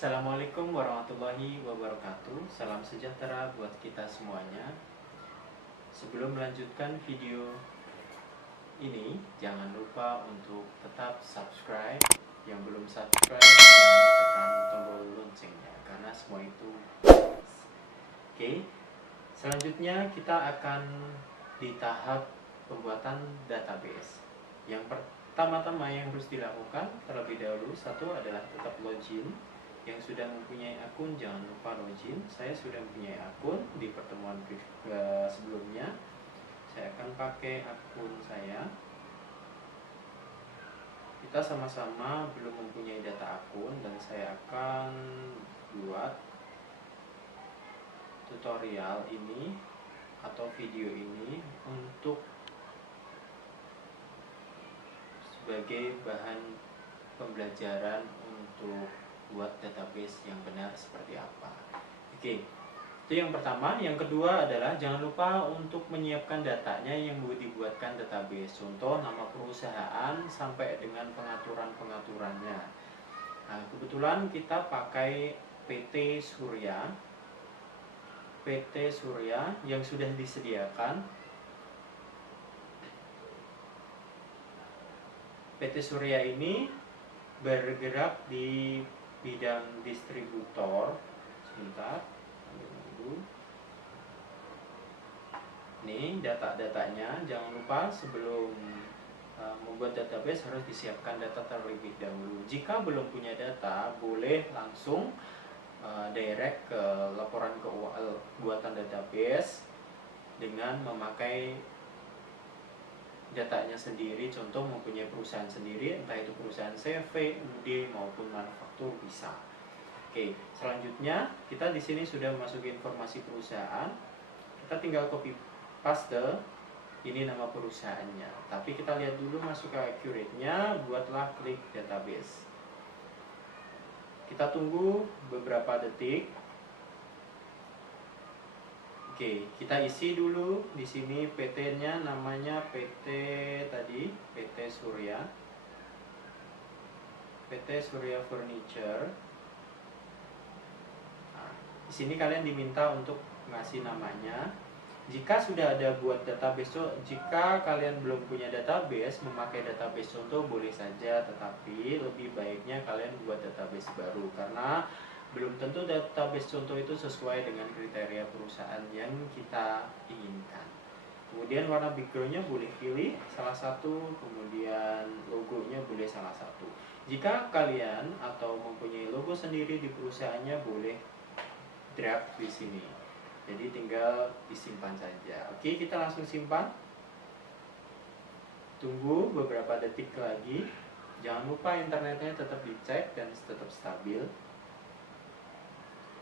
Assalamualaikum warahmatullahi wabarakatuh. Salam sejahtera buat kita semuanya. Sebelum melanjutkan video ini, jangan lupa untuk tetap subscribe. Yang belum subscribe, jangan tekan tombol loncengnya karena semua itu gratis. Oke, selanjutnya kita akan di tahap pembuatan database. Yang pertama-tama yang harus dilakukan terlebih dahulu, satu adalah tetap login. Yang sudah mempunyai akun jangan lupa login. Saya sudah mempunyai akun di pertemuan sebelumnya. Saya akan pakai akun saya. Kita sama-sama belum mempunyai data akun dan saya akan buat tutorial ini atau video ini untuk sebagai bahan pembelajaran untuk buat database yang benar seperti apa. Oke, itu yang pertama. Yang kedua adalah jangan lupa untuk menyiapkan datanya yang dibuatkan database. Contoh nama perusahaan sampai dengan pengaturan-pengaturannya. Nah, kebetulan kita pakai PT Surya. PT Surya yang sudah disediakan. PT Surya ini bergerak di bidang distributor. Sebentar, ini data-datanya. Jangan lupa sebelum membuat database harus disiapkan data terlebih dahulu. Jika belum punya data, boleh langsung direct ke laporan keuangan buatan database dengan memakai datanya sendiri. Contoh mempunyai perusahaan sendiri, entah itu perusahaan CV, UD maupun manufaktur bisa. Oke, selanjutnya kita di sini sudah memasuki informasi perusahaan. Kita tinggal copy paste. Ini nama perusahaannya. Tapi kita lihat dulu masuk ke accurate-nya, buatlah klik database. Kita tunggu beberapa detik. Oke, kita isi dulu di sini PT-nya, namanya PT tadi, PT Surya. PT Surya Furniture. Nah, di sini kalian diminta untuk ngasih namanya. Jika sudah ada buat database, jika kalian belum punya database, memakai database contoh boleh saja, tetapi lebih baiknya kalian buat database baru karena belum tentu database contoh itu sesuai dengan kriteria perusahaan yang kita inginkan. Kemudian warna backgroundnya boleh pilih salah satu, kemudian logonya boleh salah satu. Jika kalian atau mempunyai logo sendiri di perusahaannya, boleh drag di sini. Jadi tinggal disimpan saja. Oke, kita langsung simpan. Tunggu beberapa detik lagi. Jangan lupa internetnya tetap dicek dan tetap stabil.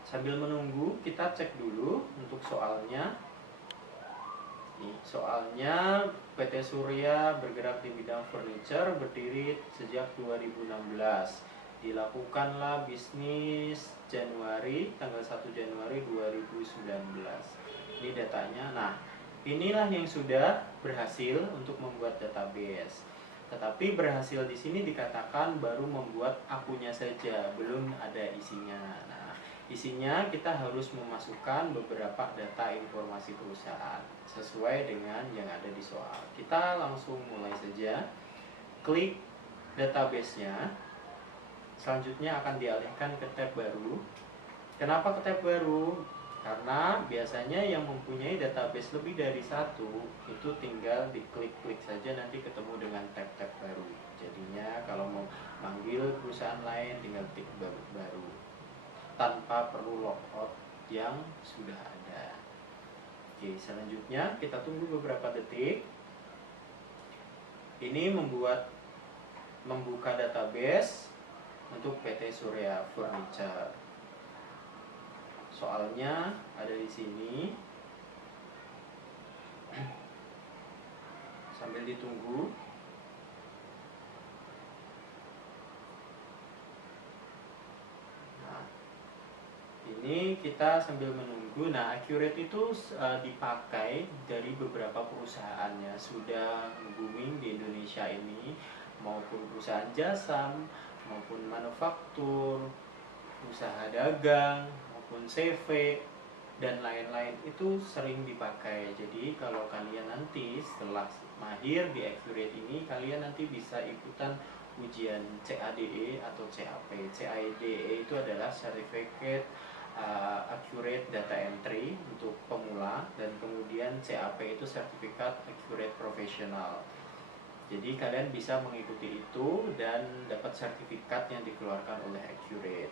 Sambil menunggu, kita cek dulu untuk soalnya. Nih, soalnya PT Surya bergerak di bidang furniture, berdiri sejak 2016. Dilakukanlah bisnis Januari, tanggal 1 Januari 2019. Ini datanya. Nah, inilah yang sudah berhasil untuk membuat database. Tetapi berhasil di sini dikatakan baru membuat akunnya saja, belum ada isinya. Nah, isinya kita harus memasukkan beberapa data informasi perusahaan sesuai dengan yang ada di soal. Kita langsung mulai saja. Klik database-nya. Selanjutnya akan dialihkan ke tab baru. Kenapa ke tab baru? Karena biasanya yang mempunyai database lebih dari satu itu tinggal diklik-klik saja, nanti ketemu dengan tab-tab baru. Jadinya kalau mau manggil perusahaan lain tinggal klik baru tanpa perlu logout yang sudah ada. Oke, selanjutnya kita tunggu beberapa detik. Ini membuka database untuk PT Surya Furniture. Soalnya ada di sini. Sambil ditunggu. Nah, ini kita sambil menunggu. Nah, accurate itu dipakai dari beberapa perusahaannya sudah booming di Indonesia ini, maupun perusahaan jasa, maupun manufaktur, usaha dagang maupun CV dan lain-lain itu sering dipakai. Jadi kalau kalian nanti setelah mahir di Accurate ini, kalian nanti bisa ikutan ujian CADE atau CAP. CADE itu adalah Certificate Accurate Data Entry untuk pemula, dan kemudian CAP itu Sertifikat Accurate Professional. Jadi kalian bisa mengikuti itu dan dapat sertifikat yang dikeluarkan oleh Accurate.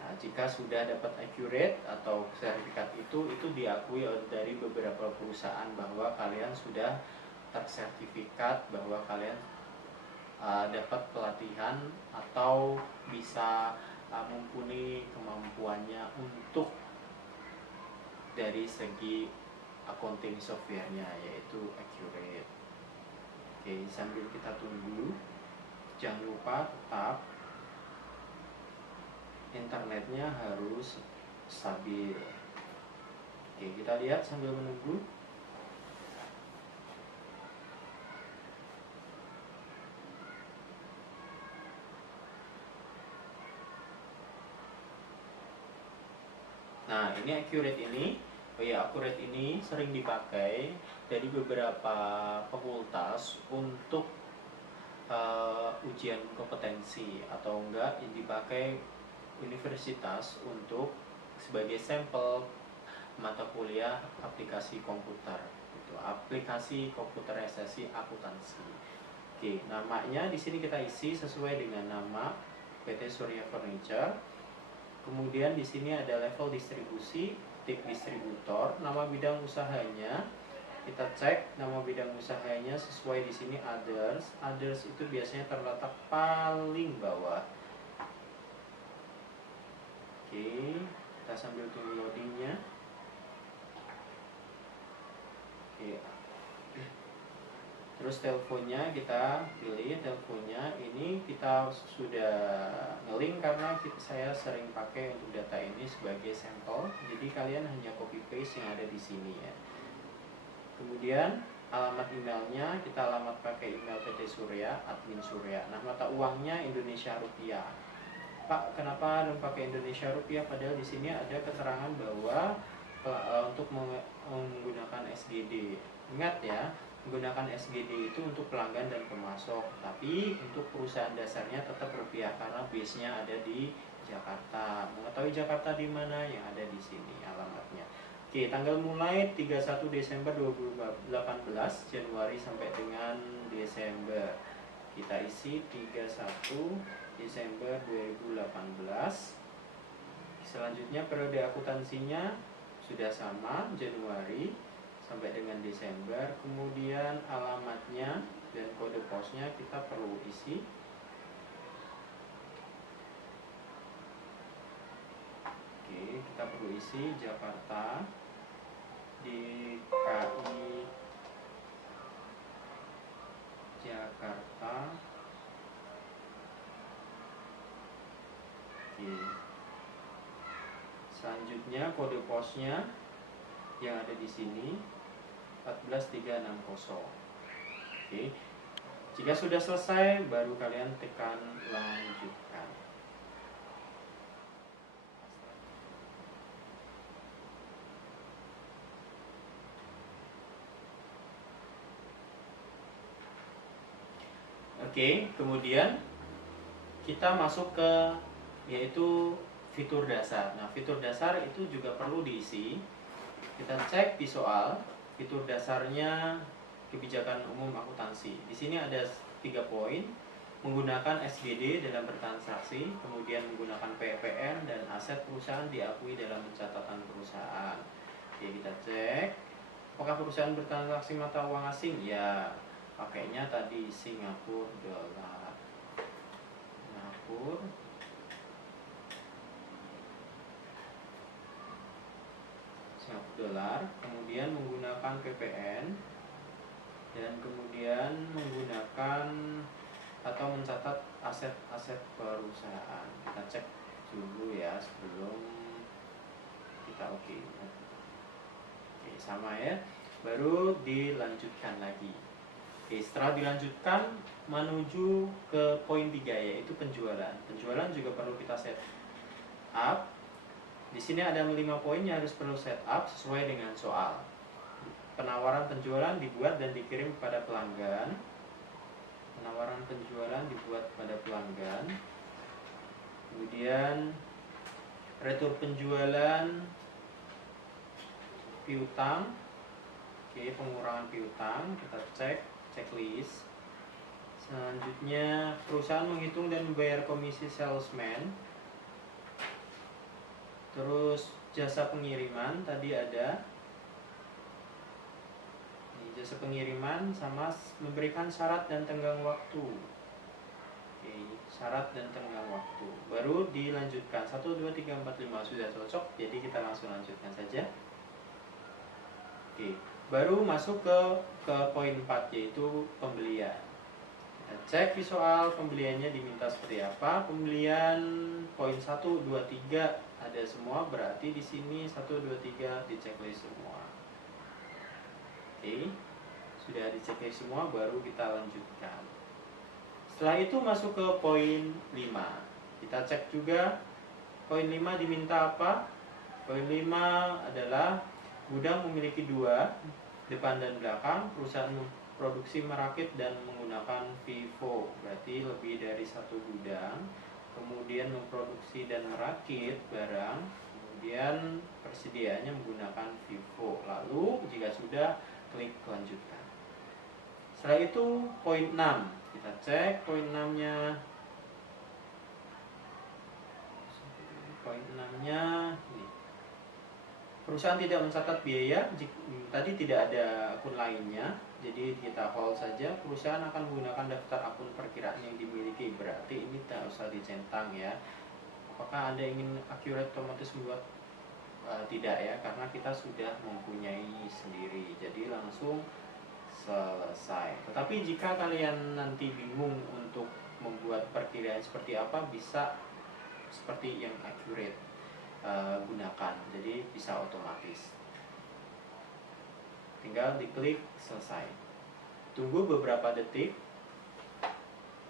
Nah, jika sudah dapat Accurate atau sertifikat itu diakui dari beberapa perusahaan bahwa kalian sudah tersertifikat, bahwa kalian dapat pelatihan atau bisa mumpuni kemampuannya untuk dari segi accounting software-nya, yaitu Accurate. Oke, sambil kita tunggu, jangan lupa tetap internetnya harus stabil. Oke, kita lihat sambil menunggu. Nah, ini Accurate ini. Oh ya, Accurate ini sering dipakai dari beberapa fakultas untuk ujian kompetensi, atau enggak dipakai universitas untuk sebagai sampel mata kuliah aplikasi komputer, itu aplikasi komputerisasi akuntansi. Oke, namanya di sini kita isi sesuai dengan nama PT Surya Furniture. Kemudian di sini ada level distribusi, tip distributor, nama bidang usahanya. Kita cek nama bidang usahanya sesuai di sini others. Others itu biasanya terletak paling bawah. Oke, kita sambil tunggu loadingnya. Oke. Terus teleponnya kita pilih, teleponnya ini kita sudah ngelink karena saya sering pakai untuk data ini sebagai sampel. Jadi kalian hanya copy paste yang ada di sini ya. Kemudian alamat emailnya kita alamat pakai email PT Surya, admin Surya. Nah, mata uangnya Indonesia Rupiah. Pak, kenapa harus pakai Indonesia Rupiah? Padahal di sini ada keterangan bahwa untuk menggunakan SGD. Ingat ya, menggunakan SGD itu untuk pelanggan dan pemasok, tapi untuk perusahaan dasarnya tetap rupiah karena base-nya ada di Jakarta. Mengetahui Jakarta di mana? Yang ada di sini alamatnya. Oke, tanggal mulai 31 Desember 2018, Januari sampai dengan Desember. Kita isi 31 Desember 2018. Selanjutnya periode akuntansinya sudah sama, Januari sampai dengan Desember. Kemudian alamatnya dan kode posnya kita perlu isi. Oke, kita perlu isi Jakarta DKI Jakarta. Oke. Selanjutnya kode posnya yang ada di sini 14360. Oke. Jika sudah selesai, baru kalian tekan lanjutkan. Oke, kemudian kita masuk ke yaitu fitur dasar. Nah, fitur dasar itu juga perlu diisi. Kita cek di soal fitur dasarnya kebijakan umum akuntansi. Di sini ada 3 poin: menggunakan SGD dalam bertransaksi, kemudian menggunakan PPN, dan aset perusahaan diakui dalam pencatatan perusahaan. Oke, kita cek apakah perusahaan bertransaksi mata uang asing. Ya, pakainya tadi Singapura dolar. Singapura dolar, kemudian menggunakan PPN, dan kemudian menggunakan atau mencatat aset-aset perusahaan. Kita cek dulu ya sebelum kita oke, sama ya, baru dilanjutkan lagi. Oke, setelah dilanjutkan menuju ke poin 3, yaitu penjualan. Penjualan juga perlu kita set. up. Di sini ada 5 poin yang harus perlu setup sesuai dengan soal. Penawaran penjualan dibuat dan dikirim kepada pelanggan. Penawaran penjualan dibuat pada pelanggan. Kemudian retur penjualan, piutang. Oke, pengurangan piutang, kita cek checklist. Selanjutnya perusahaan menghitung dan membayar komisi salesman. Terus jasa pengiriman tadi ada. Jasa pengiriman sama memberikan syarat dan tenggang waktu. Oke, syarat dan tenggang waktu. Baru dilanjutkan 1, 2, 3, 4, 5 sudah cocok. Jadi kita langsung lanjutkan saja. Oke, baru masuk ke poin 4 yaitu pembelian. Kita cek di soal pembeliannya diminta seperti apa. Pembelian poin 1, 2, 3 ada semua, berarti di sini 1, 2, 3 di checklist semua. Oke, sudah di checklist semua, baru kita lanjutkan. Setelah itu masuk ke poin 5. Kita cek juga poin 5 diminta apa. Poin 5 adalah gudang memiliki 2, depan dan belakang. Perusahaan produksi merakit dan menggunakan FIFO, berarti lebih dari 1 gudang. Kemudian memproduksi dan merakit barang, kemudian persediaannya menggunakan FIFO. Lalu jika sudah, klik lanjutkan. Setelah itu poin 6, kita cek poin 6-nya. Poin 6-nya ini. Perusahaan tidak mencatat biaya, tadi tidak ada akun lainnya, jadi kita hold saja. Perusahaan akan menggunakan daftar akun perkiraan yang dimiliki, berarti ini tak usah dicentang ya. Apakah Anda ingin accurate otomatis membuat? Tidak ya, karena kita sudah mempunyai sendiri, jadi langsung selesai. Tetapi jika kalian nanti bingung untuk membuat perkiraan seperti apa, bisa seperti yang accurate gunakan, jadi bisa otomatis. Tinggal diklik selesai. Tunggu beberapa detik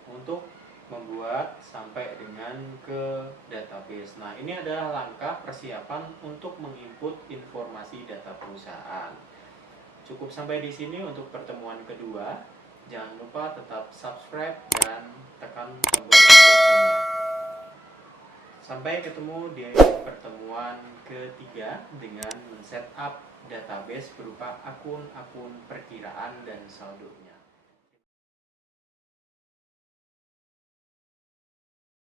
untuk membuat sampai dengan ke database. Nah, ini adalah langkah persiapan untuk menginput informasi data perusahaan. Cukup sampai di sini untuk pertemuan kedua. Jangan lupa tetap subscribe dan tekan tombol loncengnya. Sampai ketemu di pertemuan ketiga dengan men-setup database berupa akun-akun perkiraan dan saldo.